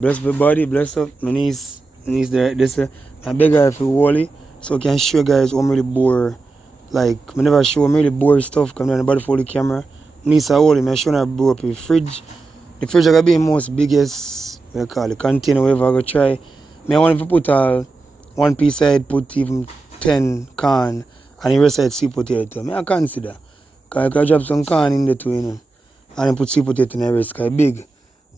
Bless my body, bless up my niece there. This I beg her for Wally so I can show guys how I'm really bore. Like, I never show I'm really bore stuff come down about for the camera. Niece I hold him, I show her bore up the fridge. The fridge I got be the most biggest what you call it, container whatever I go try. Me I want to put all one piece side, put even 10 can and the rest side sweet potato. Me I consider. Cause I can drop some can in there too, and then put sweet potato in the rest, cause big.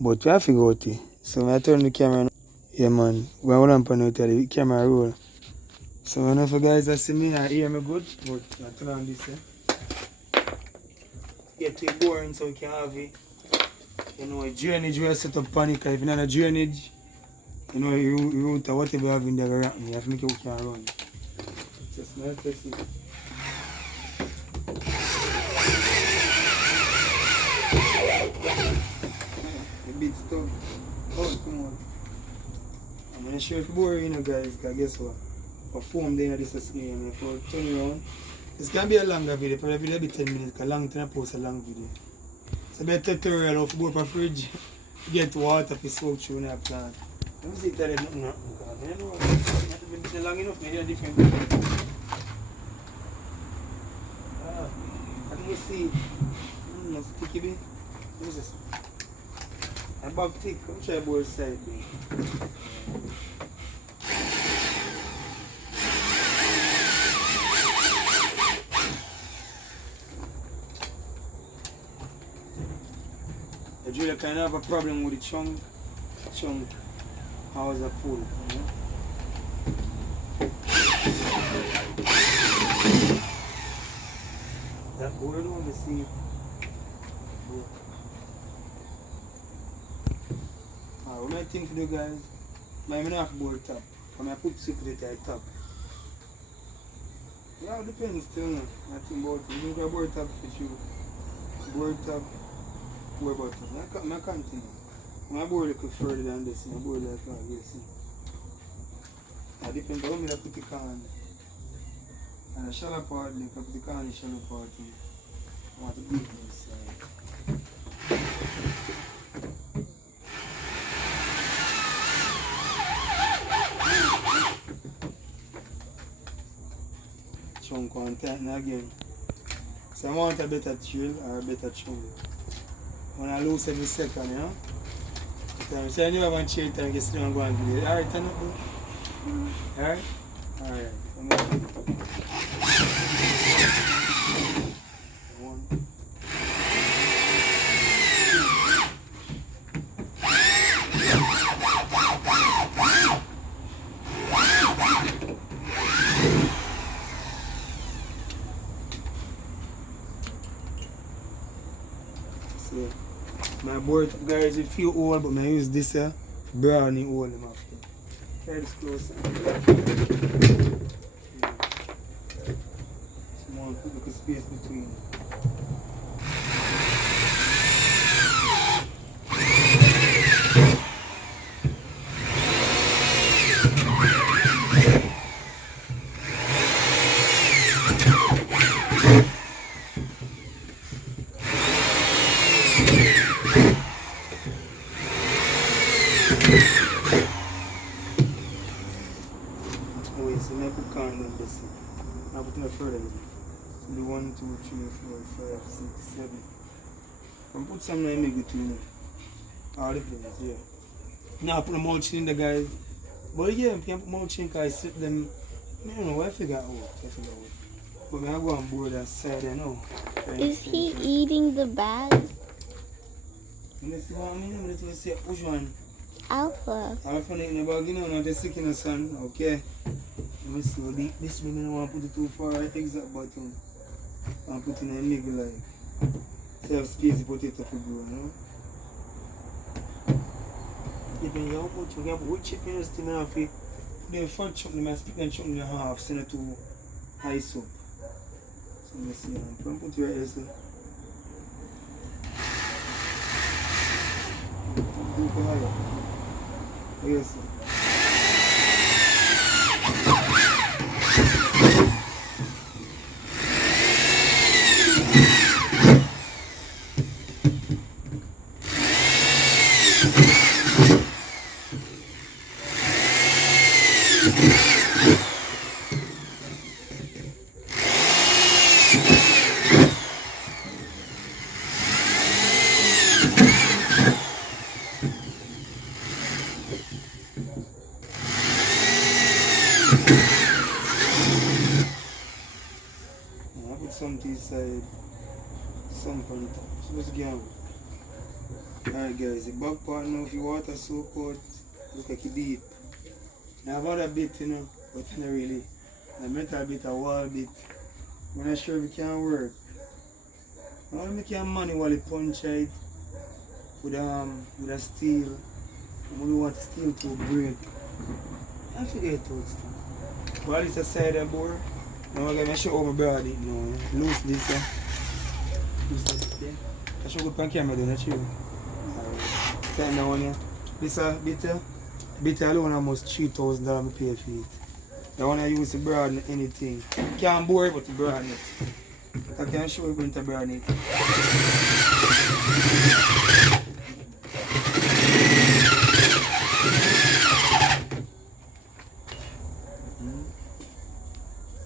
But we have to figure out it. So when I turn the camera on, yeah man, when I want to pan out the camera roll. So when if you guys that see me, I hear me good, but I turn on this, get too boring so we can have it. A drainage we set up on it, cause if you're not a drainage, you root or whatever you have in there, you have to make it we can run. Just not test it. A bit stuck. Oh, come on. I'm going to show you boring, guys, because guess what? For foam there, this is game. If you turn around, this can be a longer video, probably video be 10 minutes, because long time I post a long video. So, be a tutorial of both a fridge, get water if you soak through in a plant. Let me see if that is nothing, because I know it's not long enough, maybe a different. Let me see. It's sticky bit. What is this? A bag thick. Come try both side, babe. The driller kind of have a problem with the chunk how's a pull, That board on the seat. What I think to do guys, I'm not have board top. I'm going to put secret at top. Yeah, it depends still. No? I think about it. You got board top for you. Board top. Board bottom. I continue. My board look further than this. My board like that, yes. It depends on how I put the can. And a shallow part, like I put the can in the shallow part. I want to beat this side. Chunk on tighten again. So I want a better drill or a better chunk. When I lose every second, you know? So I never want to cheat and get still and go and do it. Alright, turn up, bro. Alright? Alright. One. So, my board, guys, it feel old, but I use this here, brownie old them after. Try this closer. Small, little space between. So I put count them this. I put no further. So the 1, 2, 3, 4, 5, 6, 7. And put some in make it you. All the things, yeah. Now I put the mulching in the guys. But yeah, you can put mulching because I slip them. I don't know, I figure out. But I go on board that side, I know. Is he eating the bag? Let's see what I mean. Let's see which one. Alpha. Alpha in the bag, not the stick in the sun. Okay. Let me see. This one I don't want to put it too far. Exact button. I'm putting a nigga like. So I have space the potato for grow, you know? Depending on how much you can put with chip in the steam and put the front chunk, I split and chunk in half, send it to ice up. So let me see. I'm put your ass there. Yes, sir. I put some to the side, some on top. Supposed to get out. Alright guys, the back part now, if you water soak out, look like it deep. Now I've had a bit, you know, but not really. A metal bit, a wall bit. I'm not sure if it can work. I want to make a manually punch it with a steel. I only want the steel to break. I forget it out still. But at least I side the board. Now I'm going to show how my brother did now. Loose this, loose that bit. I show good on camera, don't you? Time that one, yeah. This bit alone almost $3,000 I pay for it. The one I use to broaden anything. Can't bore it, but to broaden it. I can show you going to broaden it.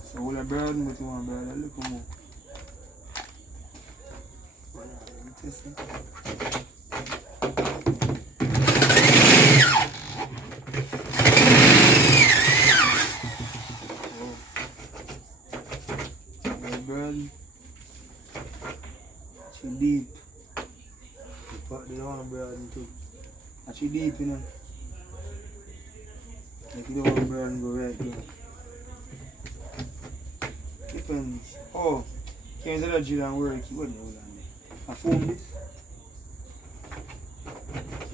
So all the broaden, but you want broaden, look more. Test it. Too deep. The long broaden too. Too deep, you know. Like you don't want broaden go right there. Depends. Oh, can't say that drill and work. What the hell on there? I foam it.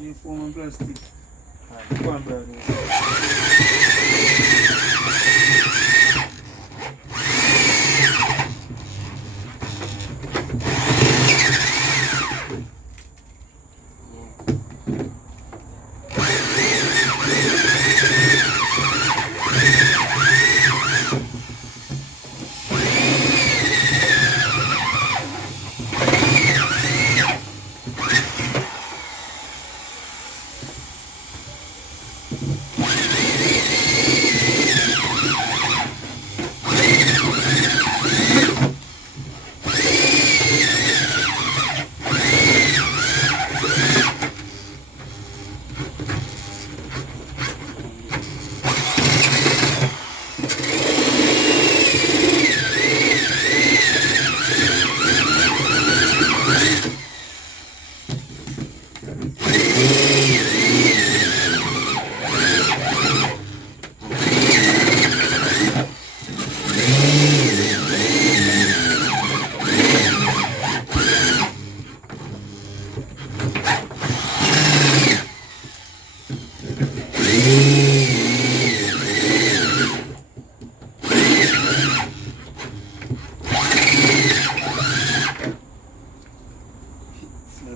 You foam and plastic. Alright, go on broaden.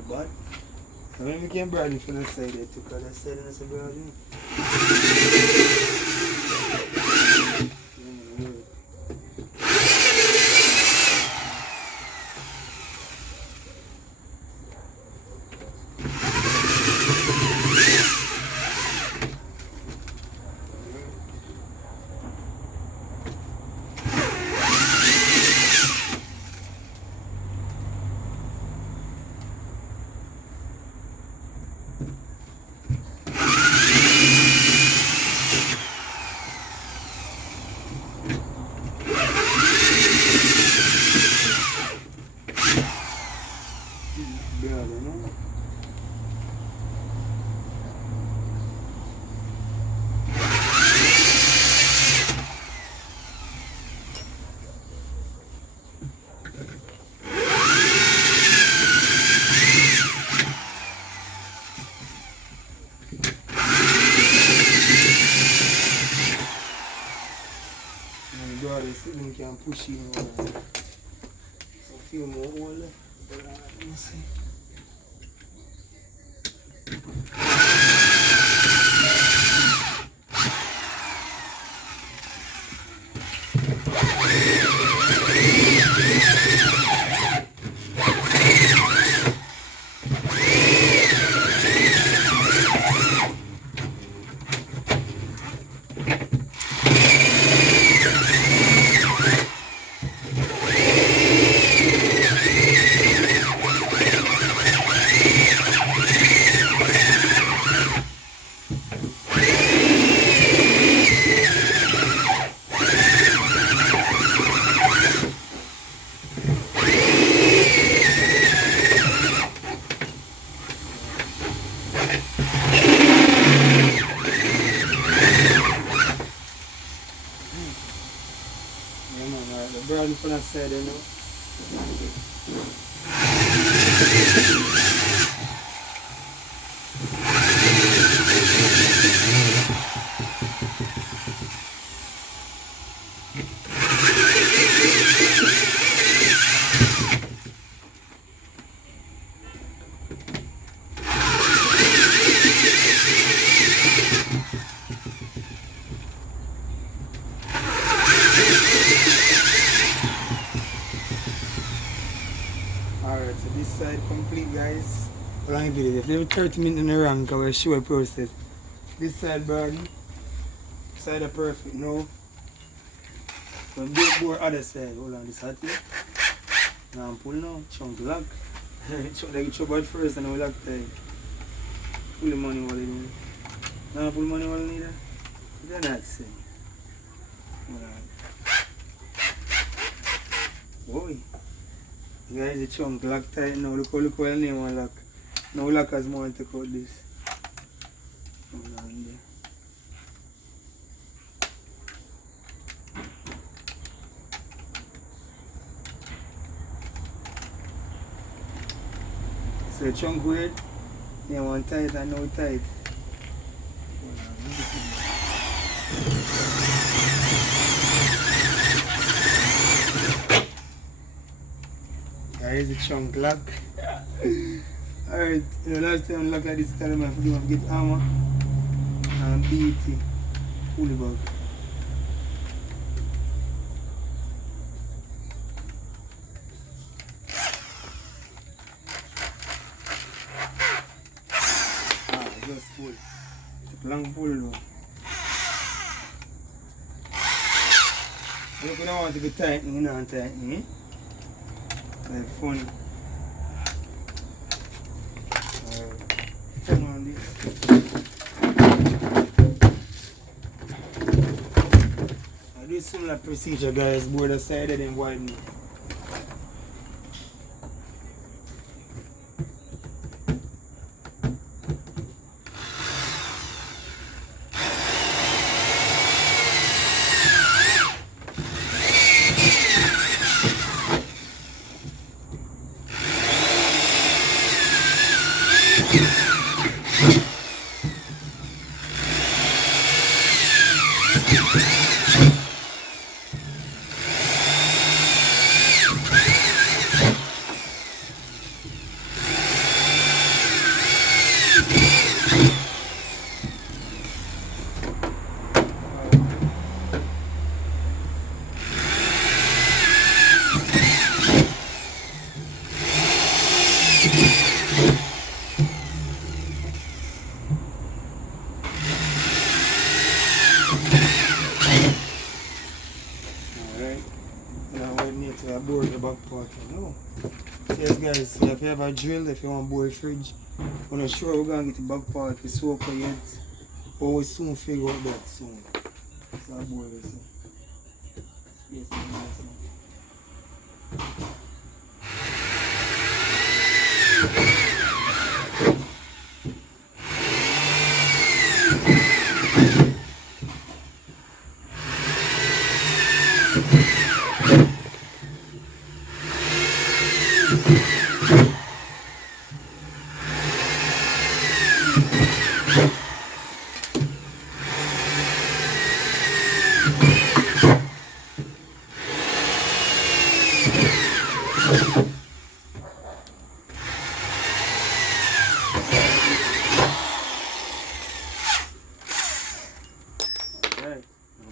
But when we can broaden from the side there too, because that side is a broaden. You can push in more. So feel more oil. Let me see. on that side, you know. Alright, so this side complete, guys. Long video. If leave 30 minutes in the rank, I will show a process. This side burn. Side are perfect now. So big board other side. Hold on, this hot here. Now I'm pull now. Chunk lock. Chunk like chop out first and we lock tight. Pull the money while you do. Now pull money while you need it. Then that's it. Hold on. Boy. Guys, the chunk lock tight now. Look how your name on lock. Now lock has more to cut this. Hold on there. So the chunk weird. Yeah, one tight and no tight. Hold on, let me see. Here's the chunk lock. Alright, last time I lock like this time I have to get armor and BT. Pull it back. Just pull. Take long pull though. Look, I don't want to be tightening, you know, and tightening. Like funny. Turn on this. I do similar procedure, guys. Board aside and then widen it. Board the back part. No. Yes guys, so if you have a drill, if you want to bore a fridge, I'm not sure we're going to get the back part for soak yet. But we'll soon figure out that soon. So I'll bore this. Yes,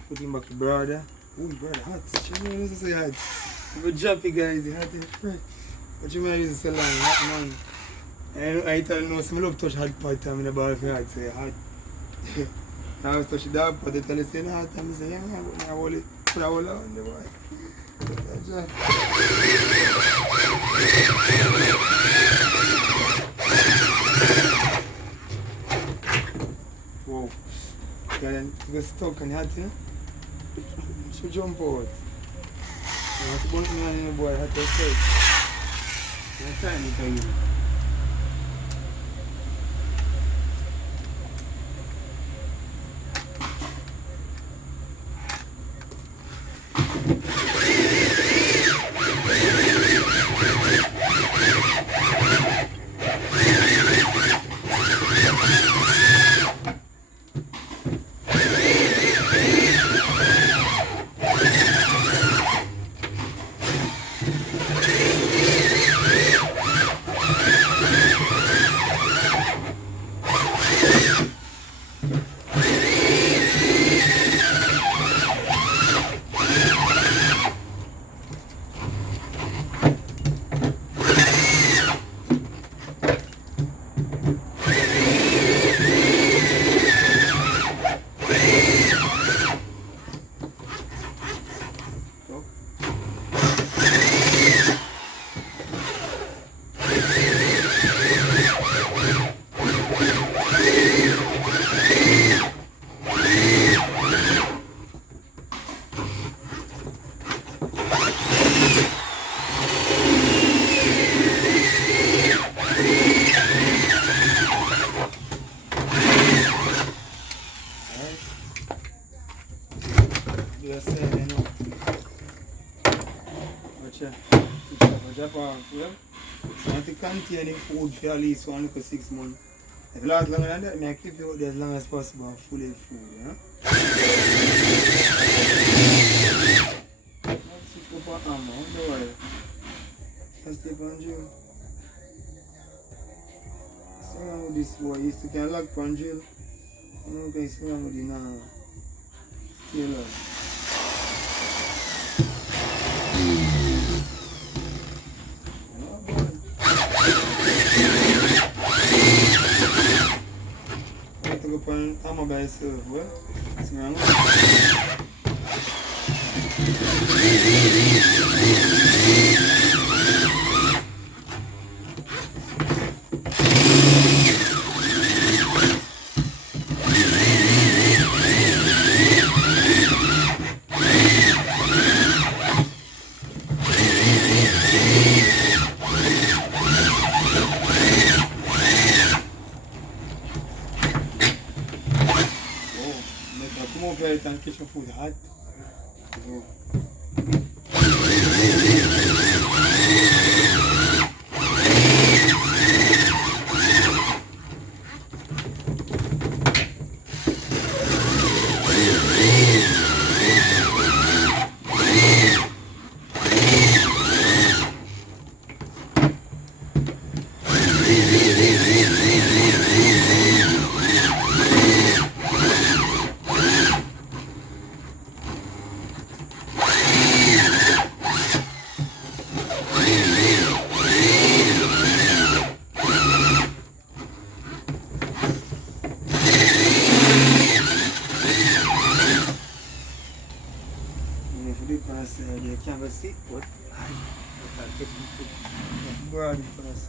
put him back to brother. Ooh, brother, hot. What you mean used to say hot? But drop it, guys. The hot is fresh. What you mean used to say long? Hot man. And I tell you, no, I love touch hot part time in the bar for hot. Say hot. Now I was touching the dog part. They tell you, say hot time. I say, yeah, man, but now I hold it. Put a hold on the boy. Whoa. Yeah, then you get stuck and you had to, you know? You should jump out. You have to bump me on the boy, you have to escape. You time it for you. you're saying, you know. Watch out. Watch out for yeah? So I want to contain the food for at least 6 months. If it lasts longer than that, I keep you out there as long as possible and full of food, you know? Not sick up on ammo, don't worry. Just step on drill. What's wrong with this boy? He used to can lock on drill. You know, what's wrong with it now? Still up. I took up on ammo by itself, what? What's wrong with it? Come over here and catch your food hot. Oh. You can't go sit, but I can't get the broad in front of us.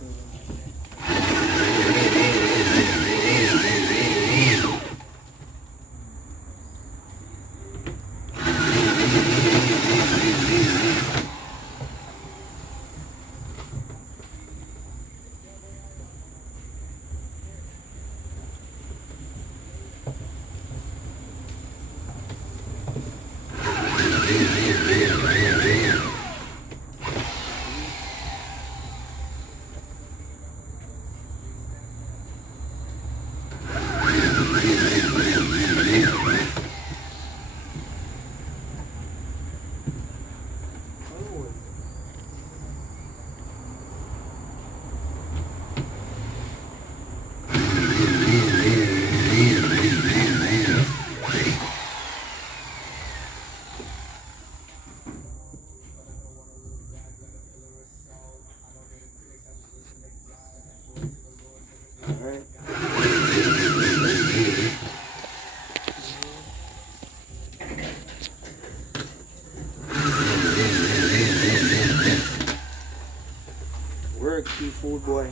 Work, seafood boy.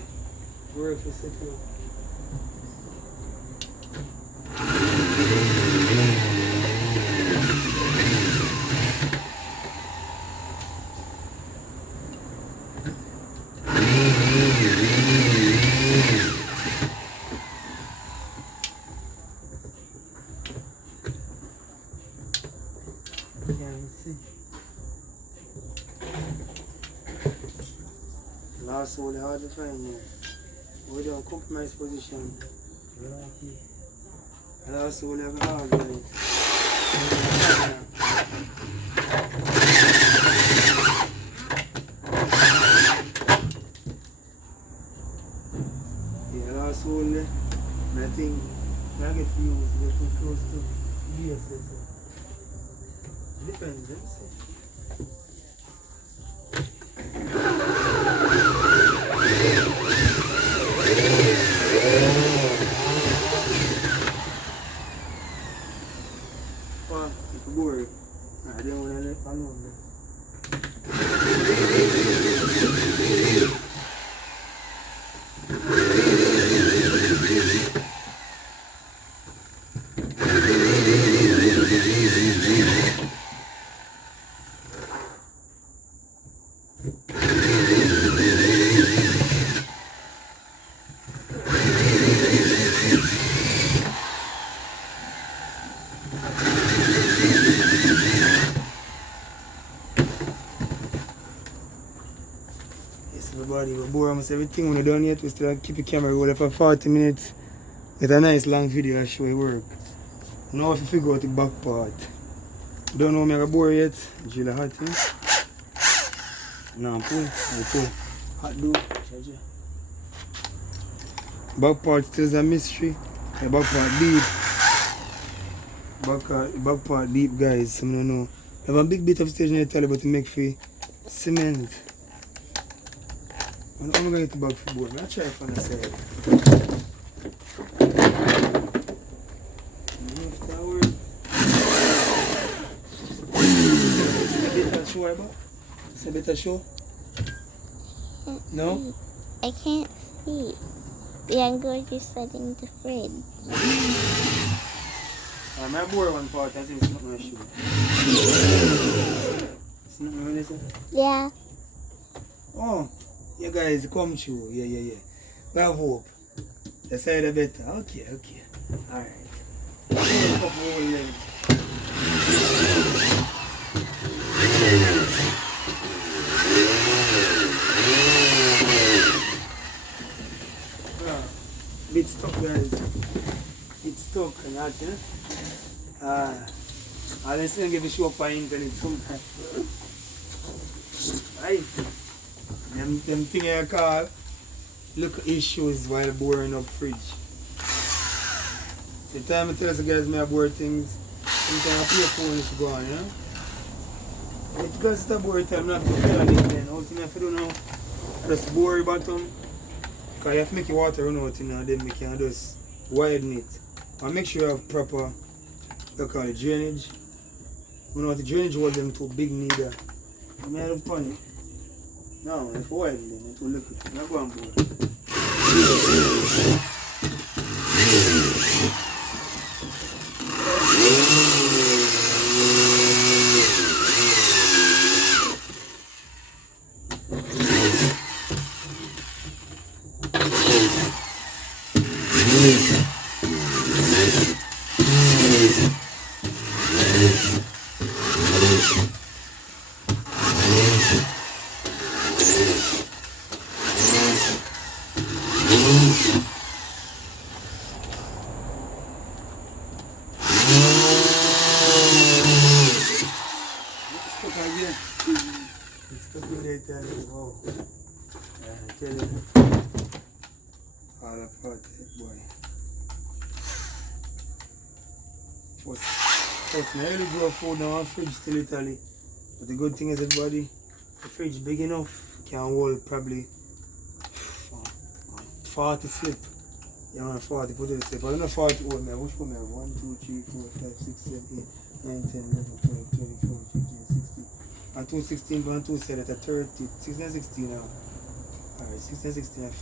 Work for seafood. Last one, hard to find now. We don't compromise position. Last one, have a hard guys. Yeah, last one, I think I get fused, get too close to BSS. Depends, let me see. If you bored, I don't want to let alone. everybody. We bore almost everything when we're done yet. We still keep the camera rolling for 40 minutes. Get a nice long video and show it work. Now if you figure out the back part. Don't know me I bore yet. Drill a hot thing. Now pull. Hot do. Back part still is a mystery. The back part deep. Back part deep, guys. Some don't know. I have a big bit of stage in Italy but to make for cement. I'm gonna get the back for board. I'll try from the side. It's a better show. No? I can't see. The angle you're setting the fridge. My board one part, I think it's not my shoe. It's not my one, Yeah. Oh, you guys come true. Yeah. We have hope. The side are better. Okay. Alright. Bit stuck, guys. It's stuck and that, you know? I'll still give a show up on internet sometime. Right? Them thing I call look issues while boring up fridge. So the time I tell us guys me I bore things, sometimes I play phone is gone, you know? But because it's a bore time, I have to fill on it then. All thing I have to do now, press bore bottom. Because you have to make your water run out, you know, then we can just widen it. And make sure you have proper, what call it, drainage. You know, the drainage was them too big neither. I mean, I don't panic. No, if you widen them, it will look it. I'm not going board. It's stuck with it, wow. I tell you, all about it, boy. First, I really grow food now on fridge till Italy. But the good thing is, everybody, the fridge big enough, can hold probably 40 slip. You want 40, put it slip. I don't know 40 old, man. Which one, man? 1, 2, 3, 4, 5, 6, 7, 8, 9, 10, 11, 12, 24, 15, 16. And 216, and 2 said at 30, 16 and 16 now. Alright, 16 and 16 and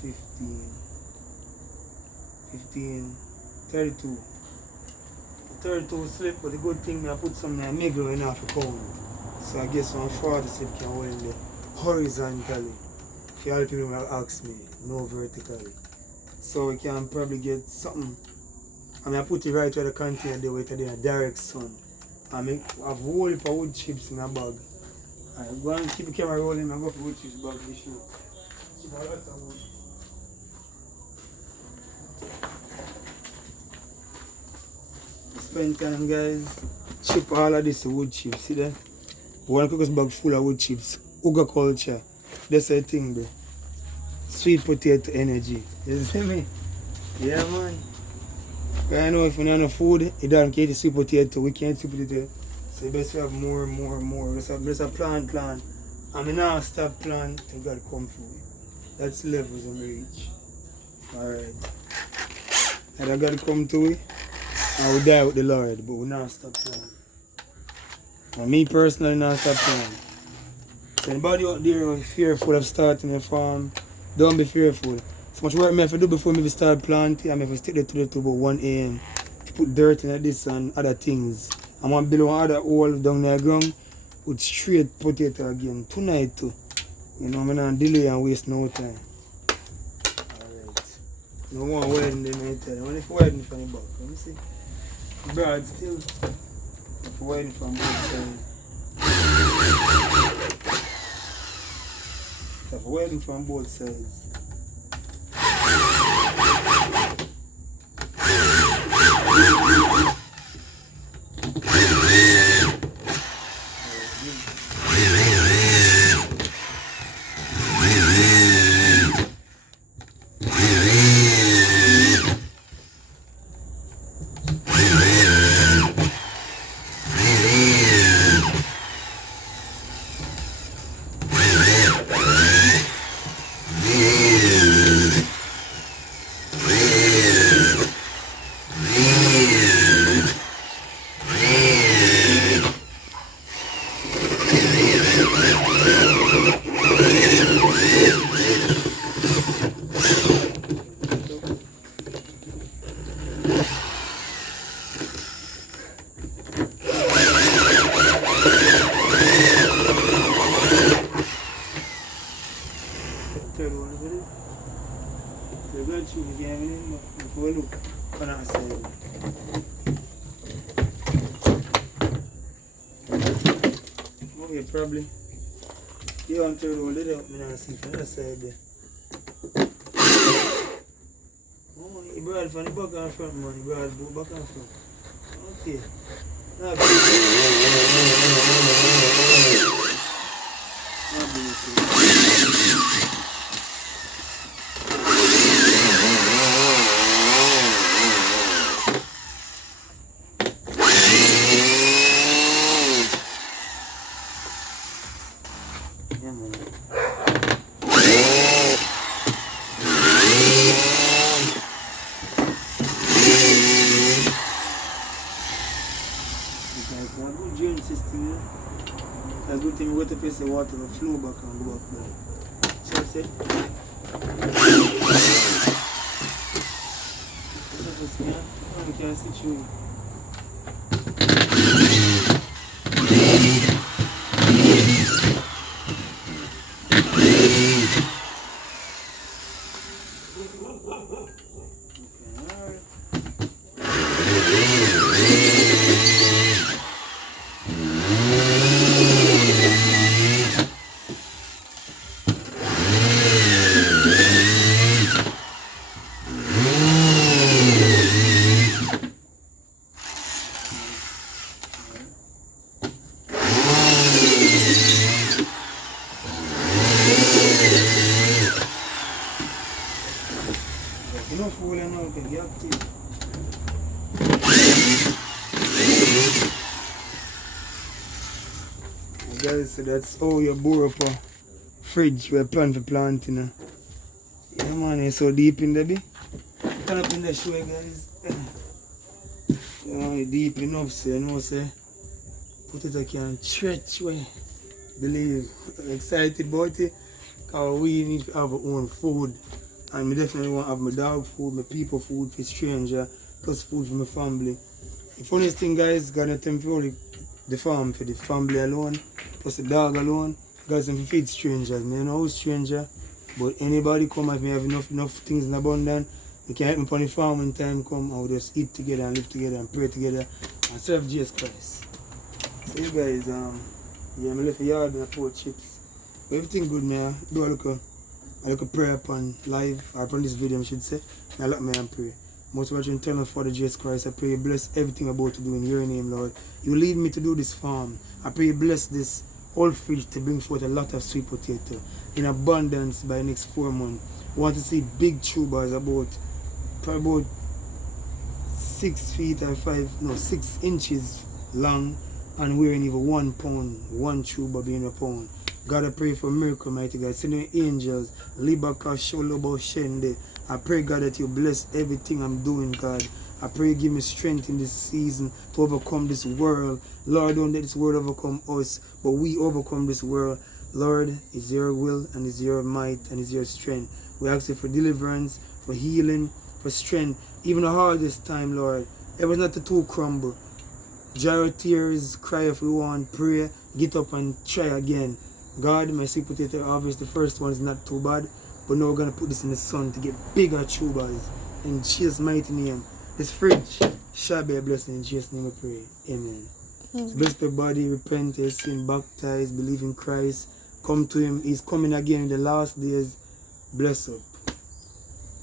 15, 32. 32 slip, but the good thing I put some middle in half a pound. So I guess 140 slip can hold in the horizontally. If you all people will ask me, no vertically. So we can probably get something. I mean, I put it right where the container there with a direct sun. I make a whole heap of wood chips in a bag. Alright, go and keep the camera rolling and go for wood chips bag for sure. Keep a lot of wood. Spend time, guys. Chip all of this wood chips, see that? One cook bag full of wood chips. Uga culture. That's the thing, bro. Sweet potato energy. You see me? Yeah, man. I know if you don't have food, you don't get the sweet potato. We can't sweet potato. So you best have more. Just a plant. And I now stop plant till God come through. That's levels I'm reach. Alright. And I gotta come to it. And we die with the Lord, but we now stop plant. And me personally now stop plant. So anybody out there who is fearful of starting a farm, don't be fearful. So much work I have to do before me start planting. I have to stick there to about 1 AM to put dirt in this and other things. I'm going to build one other hole down the ground with straight potato again tonight too. You know, I'm not delay and waste no time. Alright. No one widen them, I tell you. Only if you widen from the back. Let me see. Broad still. If you widen from both sides. stuff. Welding from both sides. Third one, isn't it? The blood sugar came in, but before we look on our side. Okay, probably. You want third one, let it up, I don't see from the other side there. Oh, he brought from the back and front, man. He brought both back and front. Okay. Now, good drain system, yeah. A good thing we got to place the water will flow back and go back there. So that's it. We can see through. Enough wool and all can get active. Guys, so that's how you bore up a fridge where plan for planting. Yeah man, it's so deep in the bee. Turn up in the show guys. You know, it's deep enough so you know say potato can stretch way. Believe. I'm excited about it. Because we need to have our own food. And I definitely want to have my dog food, my people food for stranger, plus food for my family. The funniest thing guys, God not tell me for the farm for the family alone, plus the dog alone. Guys, I'm feed strangers. I know who's stranger, but anybody come if me have enough things in abundance, you can help me on the farm when time come. I'll just eat together and live together and pray together and serve Jesus Christ. So you guys, yeah, I left the yard and I pour chips. But everything good, man. Do a little prayer upon live, or upon this video, I should say. And I let me and pray. Most watching eternal Father Jesus Christ, I pray you bless everything I'm about to do in your name, Lord. You lead me to do this farm. I pray you bless this whole fridge to bring forth a lot of sweet potato in abundance by the next 4 months. I want to see big tubers probably about 6 feet or 6 inches long and weighing even 1 pound, 1 tuber being a pound. God, I pray for a miracle, mighty God. Send your angels. Libaka Sholobo Shende. I pray, God, that you bless everything I'm doing, God. I pray you give me strength in this season to overcome this world. Lord, don't let this world overcome us, but we overcome this world. Lord, it's your will and it's your might and it's your strength. We ask you for deliverance, for healing, for strength. Even the hardest time, Lord. It was not to crumble. Dry our tears, cry if we want, pray, get up and try again. God, my sweet potato harvest, the first one is not too bad, but now we're going to put this in the sun to get bigger tubers. In Jesus' mighty name. This fridge shall be a blessing. In Jesus' name we pray. Amen. So bless the body, repent, sin, baptize, believe in Christ, Come to him. He's coming again in the last days. Bless up.